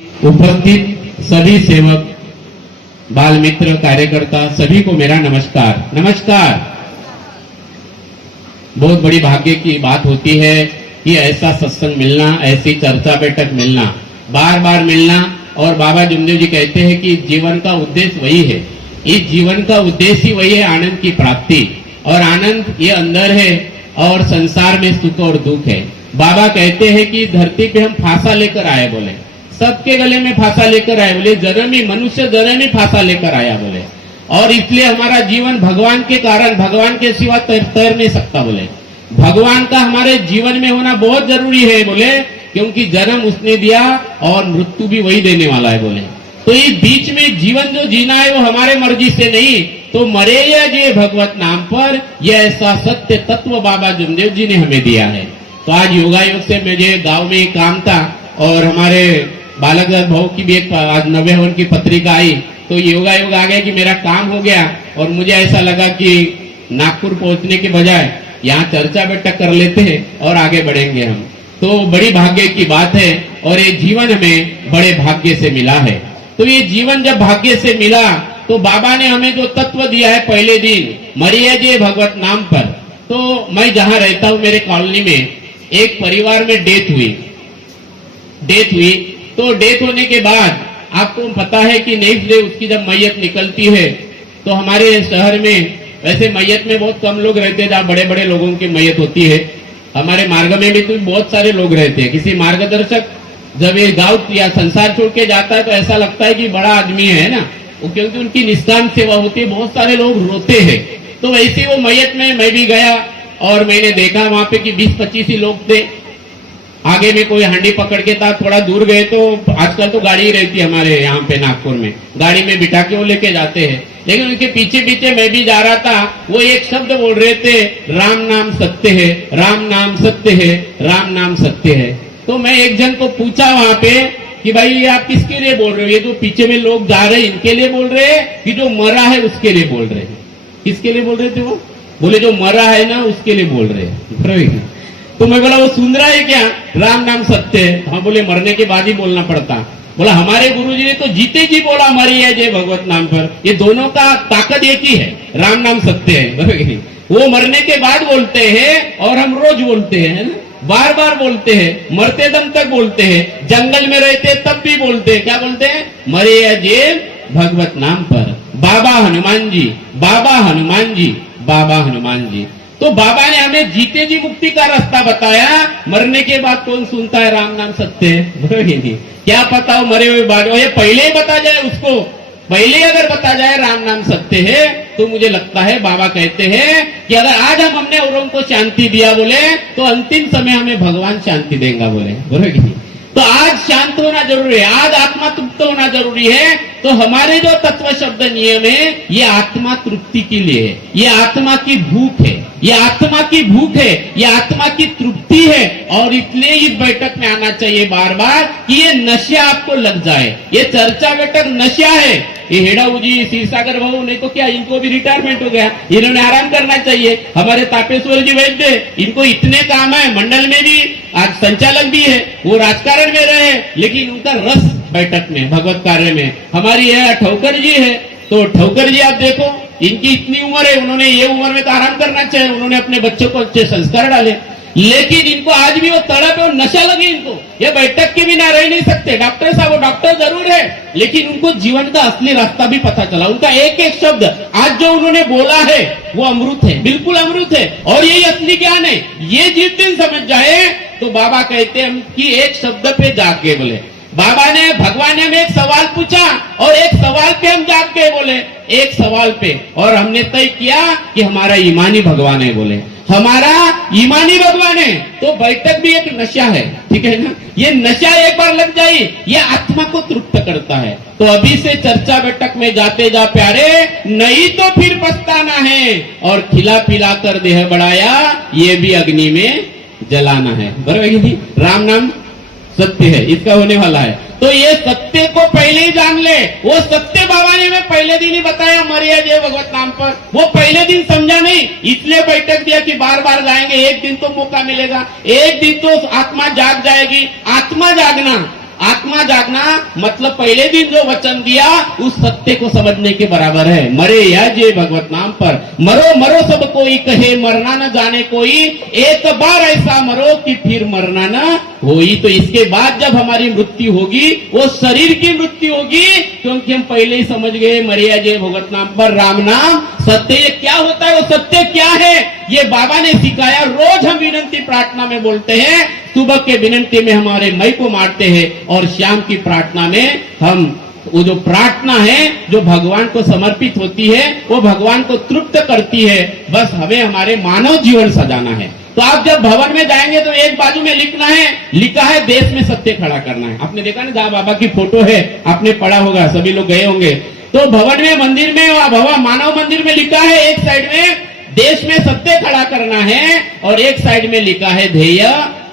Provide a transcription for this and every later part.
उपस्थित सभी सेवक, बाल मित्र, कार्यकर्ता सभी को मेरा नमस्कार। नमस्कार। बहुत बड़ी भाग्य की बात होती है कि ऐसा सत्संग मिलना, ऐसी चर्चा बैठक मिलना, बार बार मिलना। और बाबा जुमदेव जी कहते हैं कि जीवन का उद्देश्य वही है, इस जीवन का उद्देश्य ही वही है, आनंद की प्राप्ति। और आनंद ये अंदर है और संसार में सुख और दुख है। बाबा कहते हैं कि धरती पे हम फांसा लेकर आए, बोले सबके गले में फांसा लेकर आए, बोले जन्म ही मनुष्य जन्म ही फांसा लेकर आया, बोले। और इसलिए हमारा जीवन भगवान के कारण, भगवान के सिवा तैर नहीं सकता, बोले। भगवान का हमारे जीवन में होना बहुत जरूरी है, बोले, क्योंकि जन्म उसने दिया और मृत्यु भी वही देने वाला है, बोले। तो इस बीच में जीवन जो जीना है वो हमारे मर्जी से नहीं, तो मरे या जे भगवत नाम पर, यह ऐसा सत्य तत्व बाबा जुमदेव जी ने हमें दिया है। तो आज योगायोग से मुझे गांव में एक काम था और हमारे बालक भाव की भी एक आज 90 हवन की पत्रिका आई, तो योगायोग आ गया कि मेरा काम हो गया। और मुझे ऐसा लगा कि नागपुर पहुंचने के बजाय यहाँ चर्चा बैठक कर लेते हैं और आगे बढ़ेंगे हम। तो बड़ी भाग्य की बात है और ये जीवन हमें बड़े भाग्य से मिला है। तो ये जीवन जब भाग्य से मिला तो बाबा ने हमें जो तत्व दिया है पहले दिन, मरिए जे भगवत नाम पर। तो मैं जहां रहता हूं मेरे कॉलोनी में एक परिवार में डेथ हुई। तो डेथ होने के बाद आपको पता है कि नेक्स्ट डे उसकी जब मैयत निकलती है तो हमारे शहर में, वैसे मैयत में बहुत कम लोग रहते हैं, जहाँ बड़े बड़े लोगों की मैयत होती है। हमारे मार्ग में भी तो बहुत सारे लोग रहते हैं। किसी मार्गदर्शक जब ये गांव या संसार छोड़ के जाता है तो ऐसा लगता है कि बड़ा आदमी है ना, क्योंकि उनकी निष्काम सेवा होती है, बहुत सारे लोग रोते हैं। तो वैसे वो मैयत में मैं भी गया और मैंने देखा वहां पे कि 20-25 ही लोग थे। आगे में कोई हांडी पकड़ के था, थोड़ा दूर गए तो आजकल तो गाड़ी ही रहती है हमारे यहाँ पे नागपुर में, गाड़ी में बिठा के वो लेके जाते हैं। लेकिन उनके पीछे पीछे मैं भी जा रहा था। वो एक शब्द बोल रहे थे, राम नाम सत्य है, राम नाम सत्य है, राम नाम सत्य है। तो मैं एक जन को पूछा वहां पे कि भाई ये आप किसके लिए बोल रहे हो? ये जो पीछे में लोग जा रहे हैं इनके लिए बोल रहे हैं कि जो मरा है उसके लिए बोल रहे हैं? किसके लिए बोल रहे थे वो? बोले जो मरा है ना उसके लिए बोल रहे हैं। तो मैं बोला वो सुन रहा है क्या? राम नाम सत्य है। हाँ, बोले मरने के बाद ही बोलना पड़ता। बोला हमारे गुरुजी ने तो जीते जी बोला मरिए जय भगवत नाम पर। ये दोनों का ताकत एक ही है, राम नाम सत्य है। वो मरने के बाद बोलते हैं और हम रोज बोलते हैं, बार बार बोलते हैं, मरते दम तक बोलते हैं, जंगल में रहते तब भी बोलते हैं। क्या बोलते हैं? मरिए जय भगवत नाम पर। बाबा हनुमान जी, बाबा हनुमान जी, बाबा हनुमान जी। तो बाबा ने हमें जीते जी मुक्ति का रास्ता बताया। मरने के बाद कौन सुनता है राम नाम सत्य है? क्या पता हो मरे हुए बाद, ये पहले ही बता जाए उसको, पहले अगर बता जाए राम नाम सत्य है तो मुझे लगता है बाबा कहते हैं कि अगर आज हमने औरों को शांति दिया, बोले, तो अंतिम समय हमें भगवान शांति देगा, बोले। बरोबर। तो आज शांत होना जरूरी है, आज आत्मा तृप्त होना जरूरी है। तो हमारे जो तत्व शब्द नियम है ये आत्मा तृप्ति के लिए है, ये आत्मा की भूख है, ये आत्मा की भूख है, ये आत्मा की तृप्ति है। और इसलिए इस बैठक में आना चाहिए बार बार कि ये नशा आपको लग जाए। ये चर्चा बैठक नशा है। ये हेड़ाऊ जी, क्षीरसागर बाबू, नहीं तो क्या इनको भी रिटायरमेंट हो गया, इन्होंने आराम करना चाहिए। हमारे तापेश्वर जी वैद्य, इनको इतने काम है, मंडल में भी आज संचालक भी है, वो राजकारण में रहे, लेकिन उनका रस बैठक में, भगवत कार्य में। हमारी है ठौकर जी है, तो ठौकर जी आप देखो, इनकी इतनी उम्र है, उन्होंने ये उम्र में तो आराम करना चाहिए, उन्होंने अपने बच्चों को अच्छे संस्कार डाले, लेकिन इनको आज भी वो तड़प है और नशा लगे इनको। ये बैठक के बिना रह नहीं सकते। डॉक्टर साहब, वो डॉक्टर जरूर है, लेकिन उनको जीवन का असली रास्ता भी पता चला। उनका एक एक शब्द आज जो उन्होंने बोला है वो अमृत है, बिल्कुल अमृत है। और यही असली ज्ञान है। ये जिस दिन समझ जाए तो बाबा कहते हैं कि एक शब्द पे जाग के बोले। बाबा ने, भगवान ने हमें एक सवाल पूछा और एक सवाल पे हम जाग के बोले, एक सवाल पे। और हमने तय किया कि हमारा ईमानी भगवान है, बोले हमारा ईमानी भगवान है। तो बैठक भी एक नशा है, ठीक है ना? ये नशा एक बार लग जाए ये आत्मा को तृप्त करता है। तो अभी से चर्चा बैठक में जाते जा प्यारे, नहीं तो फिर पछताना है। और खिला पिला कर देह बढ़ाया, ये भी अग्नि में जलाना है। बराबर। राम नाम सत्य है, इसका होने वाला है। तो ये सत्य को पहले ही जान ले। वो सत्य बाबा ने मैं पहले दिन ही बताया, मरिया जय भगवत नाम पर। वो पहले दिन समझा नहीं, इसलिए बैठक दिया कि बार बार जाएंगे, एक दिन तो मौका मिलेगा, एक दिन तो आत्मा जाग जाएगी। आत्मा जागना, आत्मा जागना मतलब पहले दिन जो वचन दिया उस सत्य को समझने के बराबर है। मरे या जे भगवत नाम पर, मरो मरो सब कोई कहे, मरना न जाने कोई, एक बार ऐसा मरो कि फिर मरना न होई। तो इसके बाद जब हमारी मृत्यु होगी वो शरीर की मृत्यु होगी, क्योंकि हम पहले ही समझ गए मरे या जे भगवत नाम पर, राम नाम सत्य। ये क्या होता है, वो सत्य क्या है, ये बाबा ने सिखाया। रोज हम विनंती प्रार्थना में बोलते हैं, सुबह के विनंती में हमारे मई को मारते हैं और शाम की प्रार्थना में हम वो जो प्रार्थना है जो भगवान को समर्पित होती है वो भगवान को तृप्त करती है। बस हमें हमारे मानव जीवन सजाना है। तो आप जब भवन में जाएंगे तो एक बाजू में लिखना है, लिखा है देश में सत्य खड़ा करना है। आपने देखा ना जहां बाबा की फोटो है, आपने पढ़ा होगा, सभी लोग गए होंगे। तो भवन में, मंदिर में, भवन मानव मंदिर में लिखा है एक साइड में देश में सत्य खड़ा करना है और एक साइड में लिखा है ध्येय।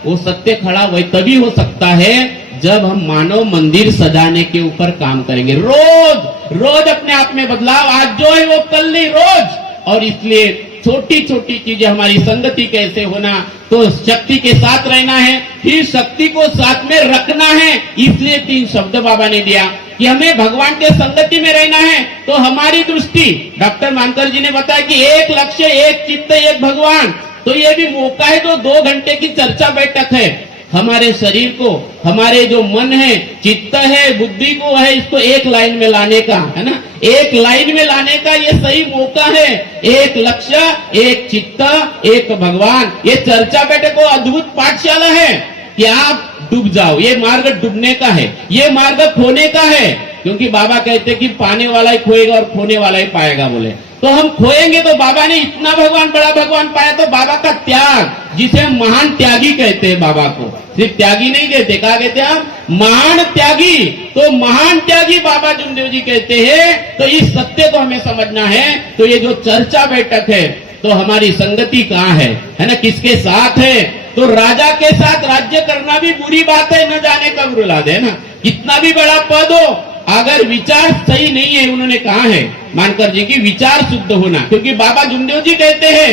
वो सत्य खड़ा वही तभी हो सकता है जब हम मानव मंदिर सजाने के ऊपर काम करेंगे। रोज रोज अपने आप में बदलाव, आज जो है वो कल नहीं, रोज। और इसलिए छोटी छोटी चीजें, हमारी संगति कैसे होना, तो शक्ति के साथ रहना है, फिर शक्ति को साथ में रखना है। इसलिए 3 शब्द बाबा ने दिया कि हमें भगवान के संगति में रहना है। तो हमारी दृष्टि, डॉक्टर मानकर जी ने बताया कि एक लक्ष्य, एक चित्त, एक भगवान। तो ये भी मौका है, जो 2 घंटे की चर्चा बैठक है, हमारे शरीर को, हमारे जो मन है, चित्त है, बुद्धि को है, इसको एक लाइन में लाने का है ना, एक लाइन में लाने का ये सही मौका है। एक लक्ष्य, एक चित्त, एक भगवान। ये चर्चा बैठक को अद्भुत पाठशाला है कि आप डूब जाओ, ये मार्ग डूबने का है, ये मार्ग खोने का है। क्योंकि बाबा कहते कि पाने वाला ही खोएगा और खोने वाला ही पाएगा बोले। तो हम खोएंगे तो बाबा ने इतना भगवान, बड़ा भगवान पाया। तो बाबा का त्याग, जिसे हम महान त्यागी कहते हैं, बाबा को सिर्फ त्यागी नहीं कहते, क्या कहते हैं हम, महान त्यागी। तो महान त्यागी बाबा जुमदेव जी कहते हैं। तो इस सत्य को हमें समझना है। तो ये जो चर्चा बैठक है, तो हमारी संगति कहाँ है ना, किसके साथ है। तो राजा के साथ राज्य करना भी बुरी बात है, न जाने कब रुला दे ना, कितना भी बड़ा पद हो, अगर विचार सही नहीं है, उन्होंने कहा है मानकर जी की विचार शुद्ध होना। क्योंकि बाबा जुमदेव जी कहते हैं,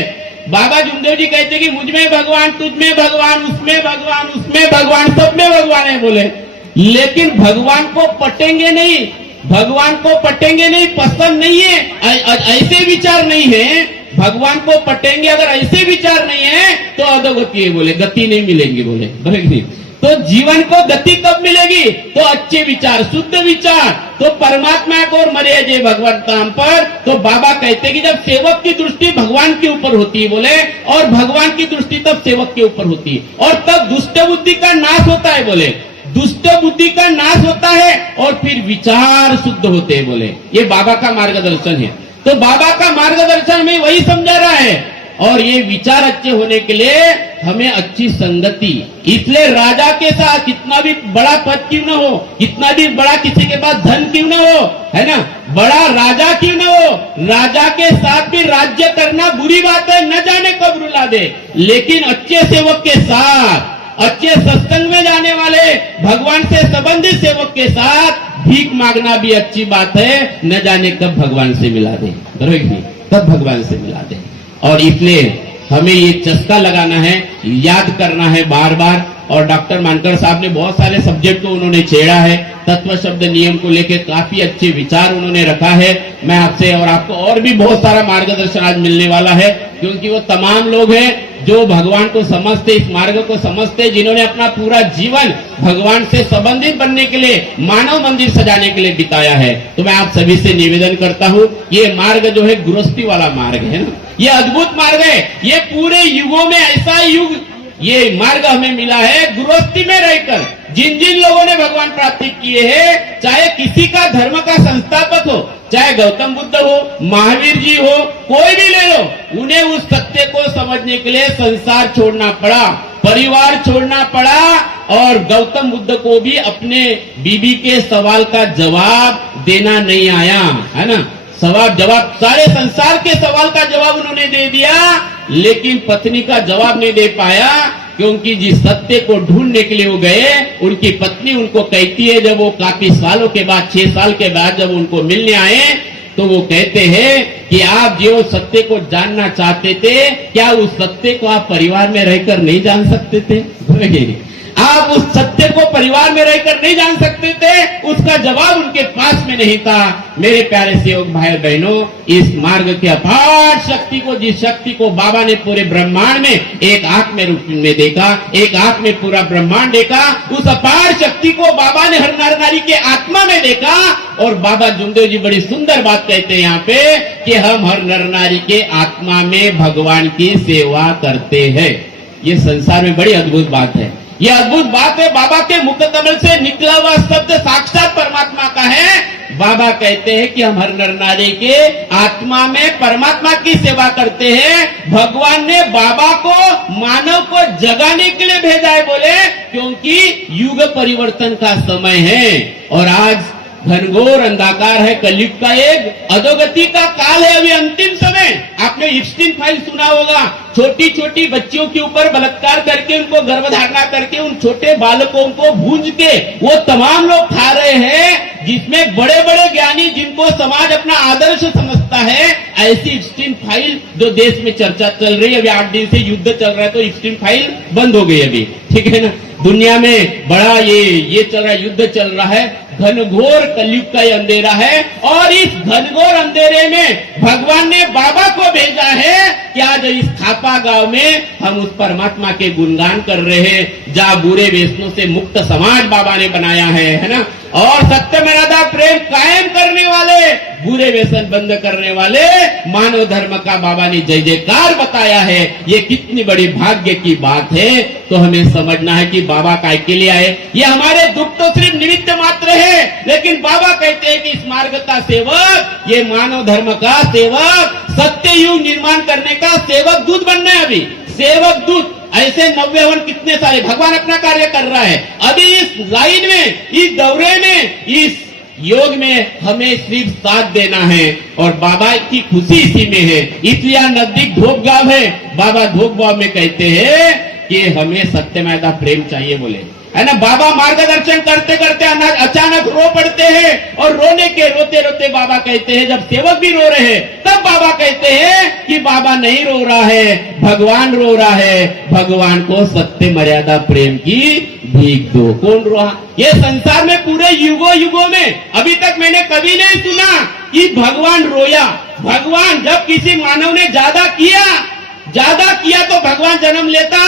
बाबा जुमदेव जी कहते हैं कि मुझ में भगवान, तुझ में भगवान, उसमें भगवान, उसमें भगवान, सब में भगवान है बोले। लेकिन भगवान को पटेंगे नहीं, भगवान को पटेंगे नहीं, पसंद नहीं है, ऐसे विचार नहीं है। भगवान को पटेंगे, अगर ऐसे विचार नहीं है तो अधोगति है बोले, गति नहीं मिलेंगी बोले। तो जीवन को गति कब मिलेगी, तो अच्छे विचार, शुद्ध विचार, तो परमात्मा को और मरे जय भगवान नाम पर। तो बाबा कहते कि जब सेवक की दृष्टि भगवान के ऊपर होती है बोले, और भगवान की दृष्टि तब सेवक के ऊपर होती है, और तब दुष्ट बुद्धि का नाश होता है बोले, दुष्ट बुद्धि का नाश होता है और फिर विचार शुद्ध होते हैं बोले। ये बाबा का मार्गदर्शन है। तो बाबा का मार्गदर्शन में वही समझा रहा है। और ये विचार अच्छे होने के लिए हमें अच्छी संगति, इसलिए राजा के साथ कितना भी बड़ा पद क्यों न हो, कितना भी बड़ा किसी के पास धन क्यों न हो, है ना, बड़ा राजा क्यों न हो, राजा के साथ भी राज्य करना बुरी बात है, न जाने कब रुला दे। लेकिन अच्छे सेवक के साथ, अच्छे सत्संग में जाने वाले, भगवान से संबंधित सेवक के साथ भीख मांगना भी अच्छी बात है, न जाने कब भगवान से मिला दे, कब भगवान से मिला दे। और इसलिए हमें ये चस्का लगाना है, याद करना है बार बार। और डॉक्टर मानकर साहब ने बहुत सारे सब्जेक्ट को उन्होंने छेड़ा है, तत्व शब्द नियम को लेकर काफी अच्छे विचार उन्होंने रखा है। मैं आपसे और आपको और भी बहुत सारा मार्गदर्शन आज मिलने वाला है, क्योंकि वो तमाम लोग हैं जो भगवान को समझते, इस मार्ग को समझते, जिन्होंने अपना पूरा जीवन भगवान से संबंधित बनने के लिए, मानव मंदिर सजाने के लिए बिताया है। तो मैं आप सभी से निवेदन करता हूँ, ये मार्ग जो है गृहस्थी वाला मार्ग है ना, ये अद्भुत मार्ग है। ये पूरे युगों में ऐसा युग, ये मार्ग हमें मिला है गृहस्थी में रहकर। जिन जिन लोगों ने भगवान प्राप्ति किए हैं, चाहे किसी का धर्म का संस्थापक हो, चाहे गौतम बुद्ध हो, महावीर जी हो, कोई भी ले लो, उन्हें उस सत्य को समझने के लिए संसार छोड़ना पड़ा, परिवार छोड़ना पड़ा। और गौतम बुद्ध को भी अपने बीबी के सवाल का जवाब देना नहीं आया, है ना, सवाल जवाब, सारे संसार के सवाल का जवाब उन्होंने दे दिया, लेकिन पत्नी का जवाब नहीं दे पाया। क्योंकि जिस सत्य को ढूंढने के लिए वो गए, उनकी पत्नी उनको कहती है, जब वो काफी सालों के बाद, 6 साल के बाद जब उनको मिलने आए, तो वो कहते हैं कि आप जो सत्य को जानना चाहते थे, क्या उस सत्य को आप परिवार में रहकर नहीं जान सकते थे? आप उस सत्य को परिवार में रहकर नहीं जान सकते थे, उसका जवाब उनके पास में नहीं था। मेरे प्यारे सेवक भाई बहनों, इस मार्ग की अपार शक्ति को, जिस शक्ति को बाबा ने पूरे ब्रह्मांड में एक आंख में रूप में देखा, एक आंख में पूरा ब्रह्मांड देखा, उस अपार शक्ति को बाबा ने हर नर नारी के आत्मा में देखा। और बाबा जुमदेव जी बड़ी सुंदर बात कहते हैं यहाँ पे कि हम हर नर नारी के आत्मा में भगवान की सेवा करते हैं। ये संसार में बड़ी अद्भुत बात है। ये अद्भुत बात है, बाबा के मुख कमल से निकला हुआ शब्द साक्षात परमात्मा का है। बाबा कहते हैं कि हम हर नर नारी के आत्मा में परमात्मा की सेवा करते हैं। भगवान ने बाबा को मानव को जगाने के लिए भेजा है, बोले क्योंकि युग परिवर्तन का समय है और आज घनघोर अंधकार है, कलयुग का एक अधोगति का काल है, अभी अंतिम समय। आपने इप्स्टीन फाइल सुना होगा, छोटी छोटी बच्चियों के ऊपर बलात्कार करके उनको गर्भधारणा करके उन छोटे बालकों को भूंज के वो तमाम लोग खा रहे हैं, जिसमें बड़े बड़े ज्ञानी जिनको समाज अपना आदर्श समझता है, ऐसी इप्स्टीन फाइल जो देश में चर्चा चल रही है। अभी 8 दिन से युद्ध चल रहा है तो इप्स्टीन फाइल बंद हो गई अभी, ठीक है ना। दुनिया में बड़ा ये चल रहा है, युद्ध चल रहा है, घनघोर कलयुग का ये अंधेरा है। और इस घनघोर अंधेरे में भगवान ने बाबा को भेजा है कि आज इस खापा गांव में हम उस परमात्मा के गुणगान कर रहे हैं, जहां बुरे व्यसनों से मुक्त समाज बाबा ने बनाया है ना। और सत्य मर्यादा प्रेम कायम करने वाले, बुरे व्यसन बंद करने वाले मानव धर्म का बाबा ने जय जयकार बताया है। ये कितनी बड़ी भाग्य की बात है। तो हमें समझना है कि बाबा काय के लिए आए। ये हमारे दुख तो सिर्फ निमित्त मात्र है, लेकिन बाबा कहते हैं कि इस मार्ग का सेवक, ये मानव धर्म का सेवक, सत्य युग निर्माण करने का सेवक दूत बनना है। अभी सेवक दूत ऐसे 90 कितने सारे भगवान अपना कार्य कर रहा है। अभी इस लाइन में, इस दौरे में, इस योग में हमें सिर्फ साथ देना है और बाबा की खुशी इसी में है। इसलिए नजदीक धोप गांव है, बाबा धोप गांव में कहते हैं कि हमें सत्यमयता प्रेम चाहिए, बोले है ना। बाबा मार्गदर्शन करते करते अचानक रो पड़ते हैं और रोने के रोते रोते बाबा कहते हैं, जब सेवक भी रो रहे हैं तब बाबा कहते हैं कि बाबा नहीं रो रहा है, भगवान रो रहा है, भगवान को सत्य मर्यादा प्रेम की भीख दो। कौन रो रहा? ये संसार में पूरे युगों युगों में अभी तक मैंने कभी नहीं सुना कि भगवान रोया। भगवान जब किसी मानव ने ज्यादा किया तो भगवान जन्म लेता।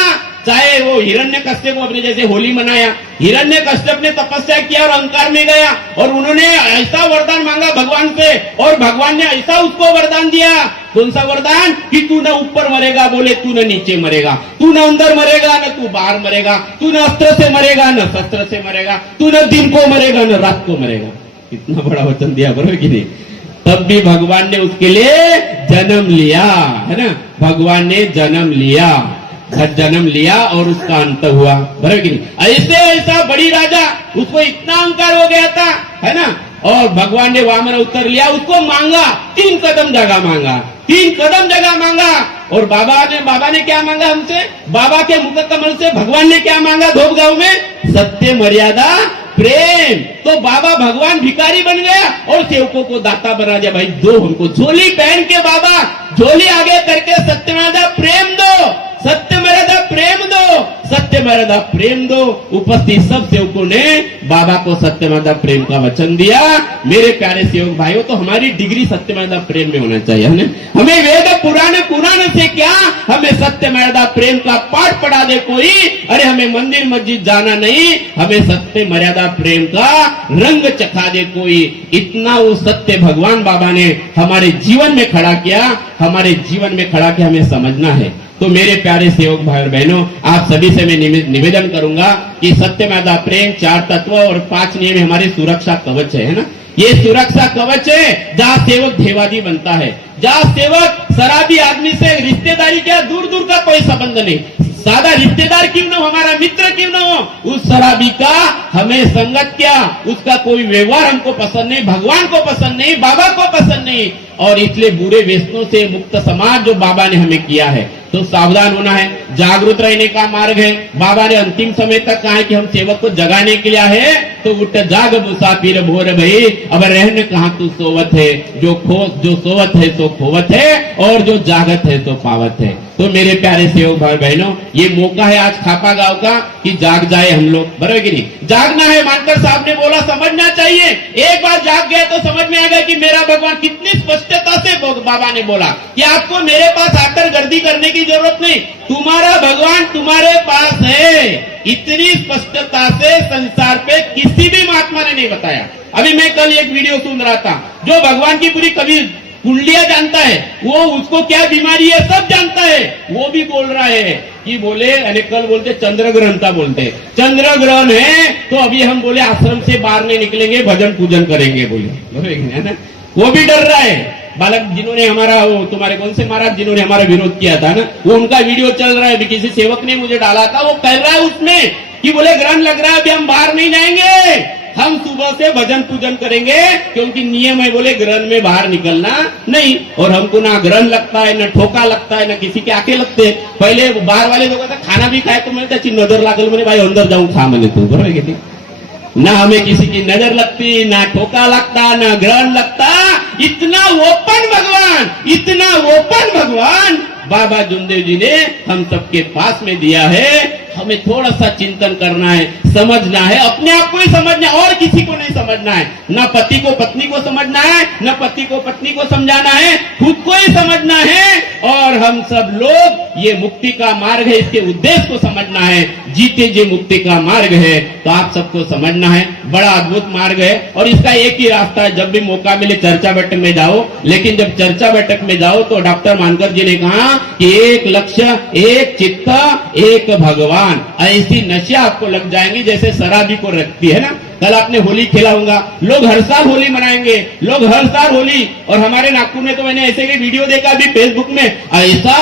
चाहे वो हिरण्यकश्यप को अपने जैसे होली मनाया, हिरण्यकश्यप ने तपस्या किया और अहंकार में गया और उन्होंने ऐसा वरदान मांगा भगवान से और भगवान ने ऐसा उसको वरदान दिया। कौन सा वरदान? कि तू न ऊपर मरेगा, बोले तू न नीचे मरेगा, तू न अंदर मरेगा न तू बाहर मरेगा, तू न अस्त्र से मरेगा न शस्त्र से मरेगा, तू न दिन को मरेगा न रात को मरेगा। इतना बड़ा वचन दिया, बरोबर कि नहीं? तब भी भगवान ने उसके लिए जन्म लिया, है ना। भगवान ने जन्म लिया और उसका अंत हुआ, बराबर कि नहीं? ऐसा बड़ी राजा, उसको इतना अहंकार हो गया था, है ना। और भगवान ने वामन उत्तर लिया, उसको मांगा 3 कदम जगह मांगा। और बाबा ने क्या मांगा हमसे? बाबा के मुख कमल से भगवान ने क्या मांगा? धोप गांव में सत्य मर्यादा प्रेम। तो बाबा भगवान भिखारी बन गया और सेवकों को दाता बना दिया। भाई दो हमको, झोली पहन के बाबा झोली आगे करके सत्य मर्यादा प्रेम दो, सत्य मर्यादा प्रेम दो, सत्य मर्यादा प्रेम दो। उपस्थित सब सेवकों ने बाबा को सत्य मर्यादा प्रेम का वचन दिया। मेरे प्यारे सेवक भाइयों, तो हमारी डिग्री सत्य मर्यादा प्रेम में होना चाहिए। हमें वेद पुराण से क्या, हमें सत्य मर्यादा प्रेम का पाठ पढ़ा दे कोई, अरे हमें मंदिर मस्जिद जाना नहीं, हमें सत्य मर्यादा प्रेम का रंग चखा दे कोई। इतना वो सत्य भगवान बाबा ने हमारे जीवन में खड़ा किया, हमें समझना है। तो मेरे प्यारे सेवक भाई और बहनों, आप सभी से मैं निवेदन करूंगा कि सत्य मर्यादा प्रेम 4 तत्व और 5 नियम हमारे सुरक्षा कवच है ना। ये सुरक्षा कवच है जहाँ सेवक देवादी बनता है, जहाँ सेवक शराबी आदमी से रिश्तेदारी क्या, दूर दूर का कोई संबंध नहीं, सादा रिश्तेदार क्यों न हो, हमारा मित्र क्यों न हो, उस शराबी का हमें संगत क्या, उसका कोई व्यवहार हमको पसंद नहीं, भगवान को पसंद नहीं, बाबा को पसंद नहीं। और इसलिए बुरे व्यसनों से मुक्त समाज जो बाबा ने हमें किया है, तो सावधान होना है, जागरूक रहने का मार्ग है। बाबा ने अंतिम समय तक कहा है कि हम सेवक को जगाने के लिए है, तो उठ जाग मुसाफिर भोर भई, अब रहने कहाँ तू सोवत है, जो सोवत है सो खोवत है और जो जागत है सो पावत है। तो मेरे प्यारे सेवक भाई बहनों, ये मौका है आज खापा गांव का कि जाग जाए हम लोग, बराबर कि नहीं? जागना है, मानकर साहब ने बोला, समझना चाहिए। एक बार जाग गए तो समझ में आएगा कि मेरा भगवान, कितनी स्पष्टता से बाबा ने बोला कि आपको मेरे पास आकर गर्दी करने की जरूरत नहीं, तुम्हारा भगवान तुम्हारे पास है। इतनी स्पष्टता से संसार पे किसी भी महात्मा ने नहीं बताया। अभी मैं कल एक वीडियो सुन रहा था, जो भगवान की पूरी कभी कुंडलियां जानता है, वो उसको क्या बीमारी है सब जानता है, वो भी बोल रहा है कि बोले, अरे कल बोलते चंद्र ग्रहण था, बोलते चंद्र ग्रहण है तो अभी हम बोले आश्रम से बाहर नहीं निकलेंगे, भजन पूजन करेंगे, बोले है ना। वो भी डर रहा है। बालक जिन्होंने हमारा, वो तुम्हारे कौन से महाराज जिन्होंने हमारा विरोध किया था ना, वो उनका वीडियो चल रहा है, अभी किसी सेवक ने मुझे डाला था, वो कह रहा है उसमें कि बोले ग्रहण लग रहा है, अभी हम बाहर नहीं जाएंगे, हम सुबह से भजन पूजन करेंगे, क्योंकि नियम है बोले ग्रहण में बाहर निकलना नहीं। और हमको ना ग्रहण लगता है, ना ठोका लगता है, ना किसी के आंखें लगते हैं। पहले बाहर वाले लोग खाना भी खाए तो मैंने चिन्ह नजर लागल, मैंने भाई अंदर जाऊं खा, मैंने तू बराबर कि ना हमें किसी की नजर लगती, ना ठोका लगता, ना ग्रहण लगता। इतना ओपन भगवान, इतना ओपन भगवान बाबा जुमदेव जी ने हम सबके पास में दिया है। हमें थोड़ा सा चिंतन करना है, समझना है, अपने आप को ही समझना है, और किसी को नहीं समझना है। न पति को पत्नी को समझना है, न पति को पत्नी को समझाना है, खुद को ही समझना है। और हम सब लोग, ये मुक्ति का मार्ग है, इसके उद्देश्य को समझना है। जीते जी मुक्ति का मार्ग है, तो आप सबको समझना है, बड़ा अद्भुत मार्ग है। और इसका एक ही रास्ता है, जब भी मौका मिले चर्चा बैठक में जाओ। लेकिन जब चर्चा बैठक में जाओ तो डॉक्टर मानकर जी ने कहा कि एक लक्ष्य, एक चित्त, एक भगवान। ऐसी नशा आपको लग जाएंगी जैसे शराबी को रखती है ना। कल आपने होली खेला होगा, लोग हर साल होली मनाएंगे, लोग हर साल होली। और हमारे नागपुर में तो मैंने ऐसे भी वीडियो देखा अभी फेसबुक में, ऐसा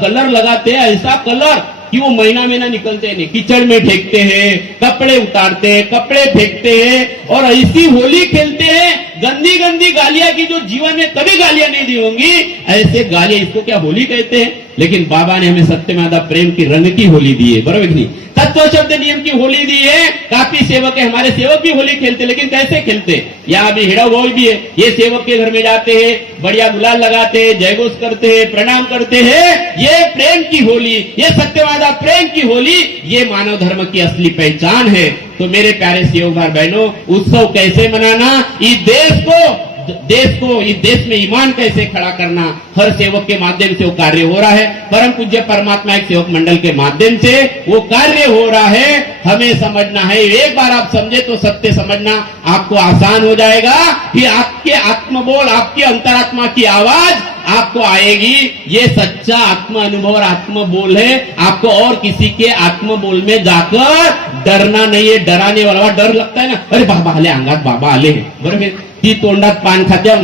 कलर लगाते हैं, ऐसा कलर कि वो महीना निकलते नहीं, कीचड़ में फेंकते हैं, कपड़े उतारते हैं, कपड़े फेंकते हैं, और ऐसी होली खेलते हैं। गंदी गंदी गालियां की जो जीवन में कभी गालियां नहीं दी होंगी, ऐसे गालियां, इसको क्या होली कहते हैं? लेकिन बाबा ने हमें सत्यमादा प्रेम की रंग की होली दी है, बराबर नहीं? तत्व शब्द नियम की होली दी है। काफी सेवक है, हमारे सेवक भी होली खेलते, लेकिन कैसे खेलते? यहाँ भी हिड़ा बोल भी है, ये सेवक के घर में जाते हैं, बढ़िया गुलाल लगाते हैं, जयघोष करते हैं, प्रणाम करते हैं। ये प्रेम की होली, ये सत्यवादा प्रेम की होली, ये मानव धर्म की असली पहचान है। तो मेरे प्यारे सेवक भाई बहनों, उत्सव कैसे मनाना, इस देश में ईमान कैसे खड़ा करना, हर सेवक के माध्यम से वो कार्य हो रहा है। परम पूज्य परमात्मा एक सेवक मंडल के माध्यम से वो कार्य हो रहा है। हमें समझना है, एक बार आप समझे तो सत्य समझना आपको आसान हो जाएगा। कि आपके आत्मबोल, आपकी अंतरात्मा की आवाज आपको आएगी। ये सच्चा आत्म अनुभव और आत्म बोल है। आपको और किसी के आत्म बोल में जाकर डरना नहीं है। डराने वाला डर लगता है ना, अरे बाबा आले, अंगात बाबा आले, बरोबर? ती तोंडात पान खात्या,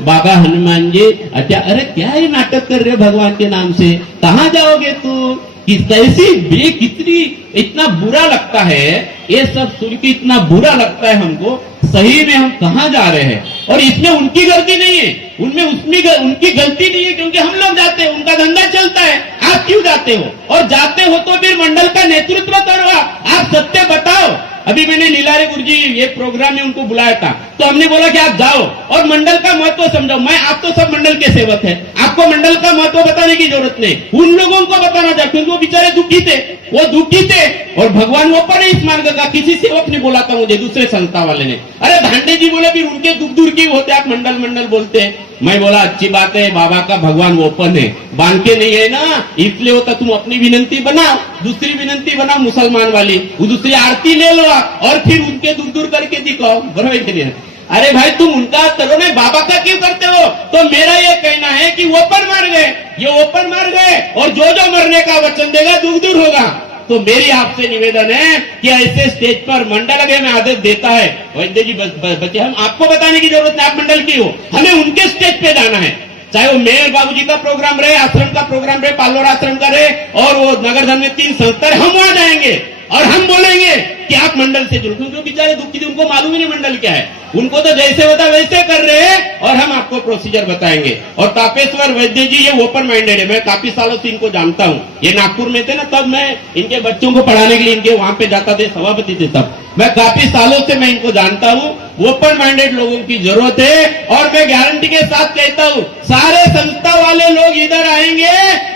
बाबा हनुमान जी, अच्छा, अरे क्या ही नाटक कर रहे भगवान के नाम से, कहाँ जाओगे तू? कि कैसी कितनी इतना बुरा लगता है, ये सब सुन के इतना बुरा लगता है हमको। सही में हम कहाँ जा रहे हैं? और इसमें उनकी गलती नहीं है, उनमें उनकी गलती नहीं है, क्योंकि हम लोग जाते हैं, उनका धंधा चलता है। आप क्यों जाते हो? और जाते हो तो फिर मंडल का नेतृत्व करो, आप सत्य बताओ। अभी मैंने लीलारे गुरुजी ये प्रोग्राम में उनको बुलाया था, तो हमने बोला कि आप जाओ और मंडल का महत्व समझाओ। मैं, आप तो सब मंडल के सेवक हैं, आपको मंडल का महत्व बताने की जरूरत नहीं, उन लोगों को बताना चाहिए, क्योंकि वो बेचारे दुखी थे, वो दुखी थे। और भगवान वो पर इस मार्ग का, किसी सेवक ने बोला था मुझे, दूसरे संस्था वाले ने, अरे भांडे जी बोले फिर उनके दुख दूर क्यों होते, आप मंडल बोलते हैं। मैं बोला अच्छी बात है, बाबा का भगवान ओपन है, बांध के नहीं है ना, इसलिए होता तुम अपनी विनंती बनाओ, दूसरी विनंती बनाओ मुसलमान वाली, वो दूसरी आरती ले लो और फिर उनके दुख दूर करके दिखाओ, बराबर के लिए। अरे भाई तुम उनका करो ना, बाबा का क्यों करते हो? तो मेरा ये कहना है कि ओपन मार्ग है, ये ओपन मार्ग है, और जो मरने का वचन देगा दुख दूर होगा। तो मेरी आपसे निवेदन है कि ऐसे स्टेज पर मंडल अगर हमें आदेश देता है, वैद्य जी बच्चे, हम आपको बताने की जरूरत नहीं, आप मंडल की हो, हमें उनके स्टेज पे जाना है। चाहे वो मेयर बाबूजी का प्रोग्राम रहे, आश्रम का प्रोग्राम रहे, पालोर आश्रम का रहे, और वो नगर धन में 3 संस्था रहे, हम वहां जाएंगे और हम बोलेंगे कि आप मंडल से जुड़ो, क्योंकि बेचारे दुखी थे, उनको मालूम ही नहीं मंडल क्या है, उनको तो जैसे होता वैसे कर रहे हैं। और हम आपको प्रोसीजर बताएंगे। और तापेश्वर वैद्य जी ये ओपन माइंडेड है, मैं काफी सालों से इनको जानता हूँ। ये नागपुर में थे ना, तब मैं इनके बच्चों को पढ़ाने के लिए इनके वहां पे जाता थे, सभापति थे तब। मैं काफी सालों से मैं इनको जानता हूँ। ओपन माइंडेड लोगों की जरूरत है। और मैं गारंटी के साथ कहता हूं, सारे संस्था वाले लोग इधर आएंगे,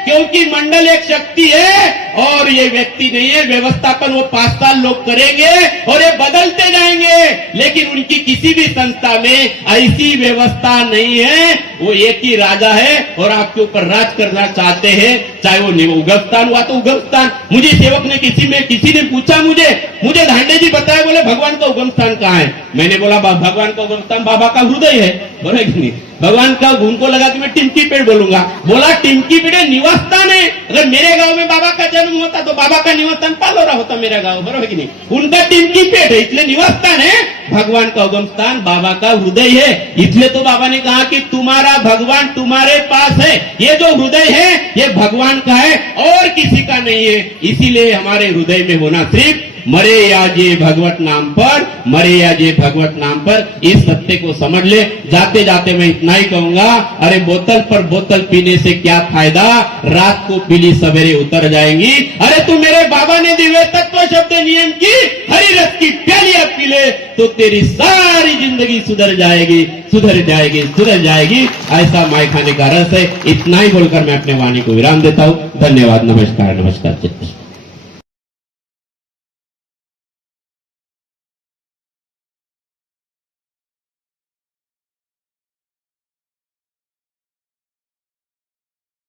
क्योंकि मंडल एक शक्ति है और ये व्यक्ति नहीं है। व्यवस्थापन वो 5 साल लोग करेंगे और ये बदलते जाएंगे, लेकिन उनकी किसी भी संस्था में ऐसी व्यवस्था नहीं है। वो एक ही राजा है और आपके ऊपर राज करना चाहते हैं, चाहे वो उगमस्थान हुआ तो उगमस्थान। मुझे सेवक ने किसी ने पूछा, मुझे धांडे जी बताया, बोले भगवान का उगमस्थान कहाँ है? मैंने बोला भगवान का उगमस्थान बाबा का हृदय है। बोले कि नहीं, भगवान का उनको लगा कि मैं टिमकी पेड़ बोलूंगा। बोला टिमकी पेड़ निवास स्थान है। अगर मेरे गांव में बाबा का जन्म होता तो बाबा का निवास स्थान पालोरा होता मेरा गांव, बरोबर कि नहीं? उनका टिमकी पेड़ है इसलिए निवास स्थान है। भगवान का उगम स्थान बाबा का हृदय है, इसलिए तो बाबा ने कहा कि तुम्हारा भगवान तुम्हारे पास है। ये जो हृदय है ये भगवान का है और किसी का नहीं है। इसीलिए हमारे हृदय में होना सिर्फ मरे या जे भगवत नाम पर, मरे या जे भगवत नाम पर, इस सत्य को समझ ले। जाते जाते मैं इतना ही कहूंगा, अरे बोतल पर बोतल पीने से क्या फायदा, रात को पीली सवेरे उतर जाएंगी। अरे तू मेरे बाबा ने दिव्य तत्व शब्द नियम की हरी रस की प्याली अब पी ले तो तेरी सारी जिंदगी सुधर जाएगी, सुधर जाएगी, सुधर जाएगी। ऐसा माय खाने का रस है। इतना ही बोलकर मैं अपने वाणी को विराम देता हूं। धन्यवाद। नमस्कार, नमस्कार।